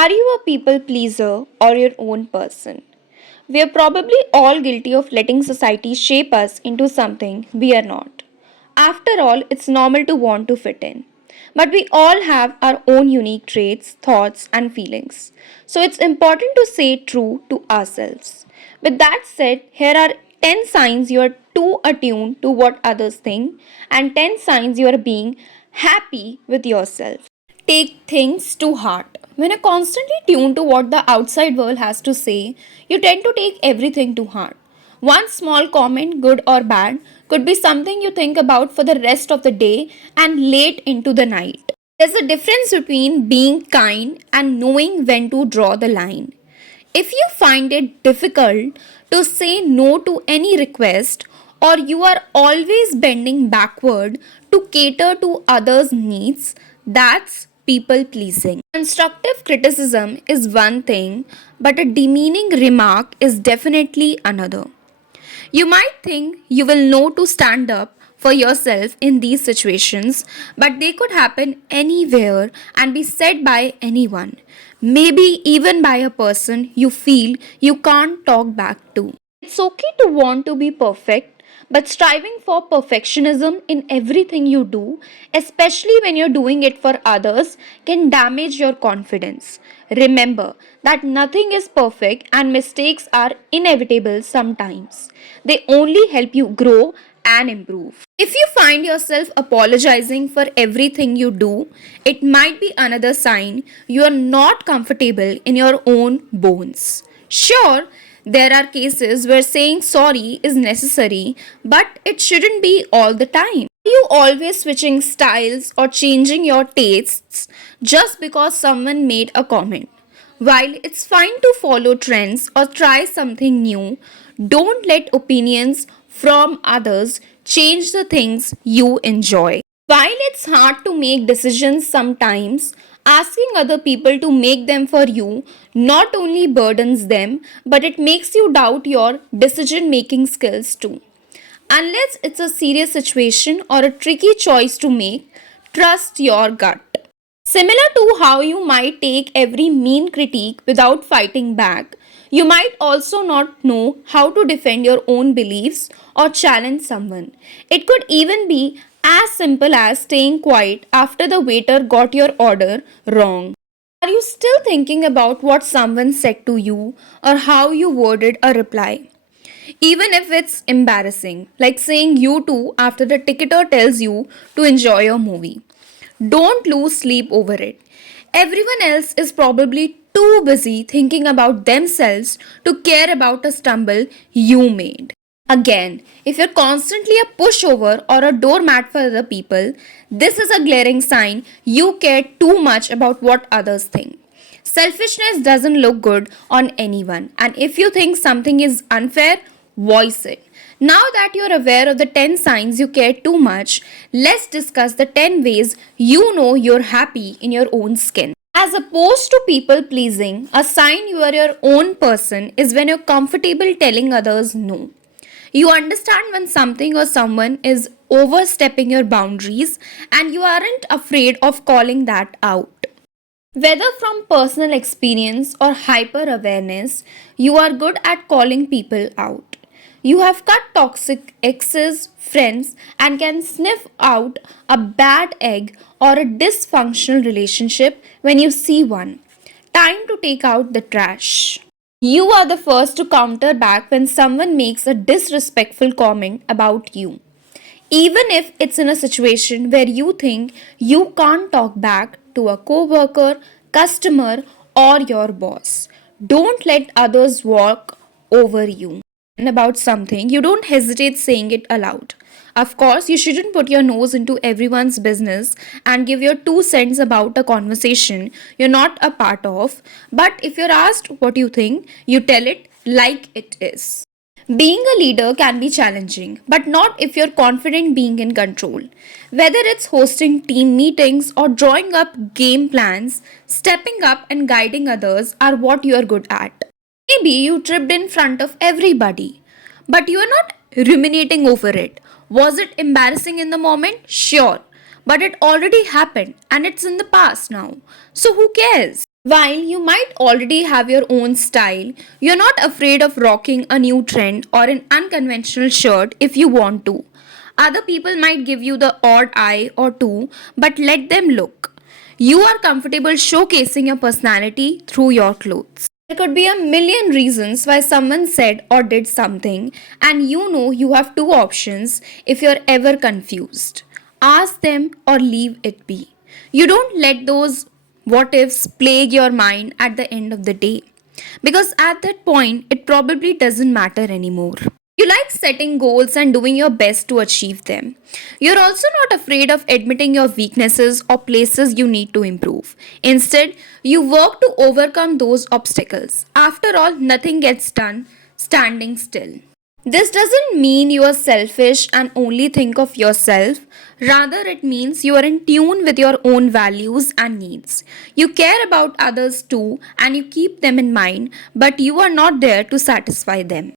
Are you a people pleaser or your own person? We are probably all guilty of letting society shape us into something we are not. After all, it's normal to want to fit in. But we all have our own unique traits, thoughts, and feelings. So it's important to stay true to ourselves. With that said, here are 10 signs you are too attuned to what others think, and 10 signs you are being happy with yourself. Take things to heart. When you're constantly tuned to what the outside world has to say, you tend to take everything to heart. One small comment, good or bad, could be something you think about for the rest of the day and late into the night. There's a difference between being kind and knowing when to draw the line. If you find it difficult to say no to any request, or you are always bending backward to cater to others' needs, that's people pleasing. Constructive criticism is one thing, but a demeaning remark is definitely another. You might think you will know to stand up for yourself in these situations, but they could happen anywhere and be said by anyone, maybe even by a person you feel you can't talk back to. It's okay to want to be perfect, but striving for perfectionism in everything you do, especially when you're doing it for others, can damage your confidence. Remember that nothing is perfect and mistakes are inevitable sometimes. They only help you grow and improve. If you find yourself apologizing for everything you do, it might be another sign you are not comfortable in your own bones. Sure, there are cases where saying sorry is necessary, but it shouldn't be all the time. Are you always switching styles or changing your tastes just because someone made a comment? While it's fine to follow trends or try something new, don't let opinions from others change the things you enjoy. While it's hard to make decisions sometimes, asking other people to make them for you not only burdens them, but it makes you doubt your decision making skills too. Unless it's a serious situation or a tricky choice to make, trust your gut. Similar to how you might take every mean critique without fighting back, you might also not know how to defend your own beliefs or challenge someone. It could even be as simple as staying quiet after the waiter got your order wrong. Are you still thinking about what someone said to you or how you worded a reply? Even if it's embarrassing, like saying you too after the ticketer tells you to enjoy your movie. Don't lose sleep over it. Everyone else is probably too busy thinking about themselves to care about a stumble you made. Again, if you're constantly a pushover or a doormat for other people, this is a glaring sign you care too much about what others think. Selfishness doesn't look good on anyone, and if you think something is unfair, voice it. Now that you're aware of the 10 signs you care too much, let's discuss the 10 ways you know you're happy in your own skin. As opposed to people pleasing, a sign you are your own person is when you're comfortable telling others no. You understand when something or someone is overstepping your boundaries and you aren't afraid of calling that out. Whether from personal experience or hyper awareness, you are good at calling people out. You have cut toxic exes, friends, and can sniff out a bad egg or a dysfunctional relationship when you see one. Time to take out the trash. You are the first to counter back when someone makes a disrespectful comment about you. Even if it's in a situation where you think you can't talk back to a coworker, customer, or your boss. Don't let others walk over you. And about something, you don't hesitate saying it aloud. Of course, you shouldn't put your nose into everyone's business and give your 2 cents about a conversation you're not a part of. But if you're asked what you think, you tell it like it is. Being a leader can be challenging, but not if you're confident being in control. Whether it's hosting team meetings or drawing up game plans, stepping up and guiding others are what you're good at. Maybe you tripped in front of everybody, but you're not ruminating over it. Was it embarrassing in the moment? Sure, but it already happened and it's in the past now. So who cares? While you might already have your own style, you're not afraid of rocking a new trend or an unconventional shirt if you want to. Other people might give you the odd eye or two, but let them look. You are comfortable showcasing your personality through your clothes. There could be a million reasons why someone said or did something, and you know you have two options if you're ever confused. Ask them or leave it be. You don't let those what ifs plague your mind at the end of the day. Because at that point, it probably doesn't matter anymore. You like setting goals and doing your best to achieve them. You're also not afraid of admitting your weaknesses or places you need to improve. Instead, you work to overcome those obstacles. After all, nothing gets done standing still. This doesn't mean you are selfish and only think of yourself. Rather, it means you are in tune with your own values and needs. You care about others too and you keep them in mind, but you are not there to satisfy them.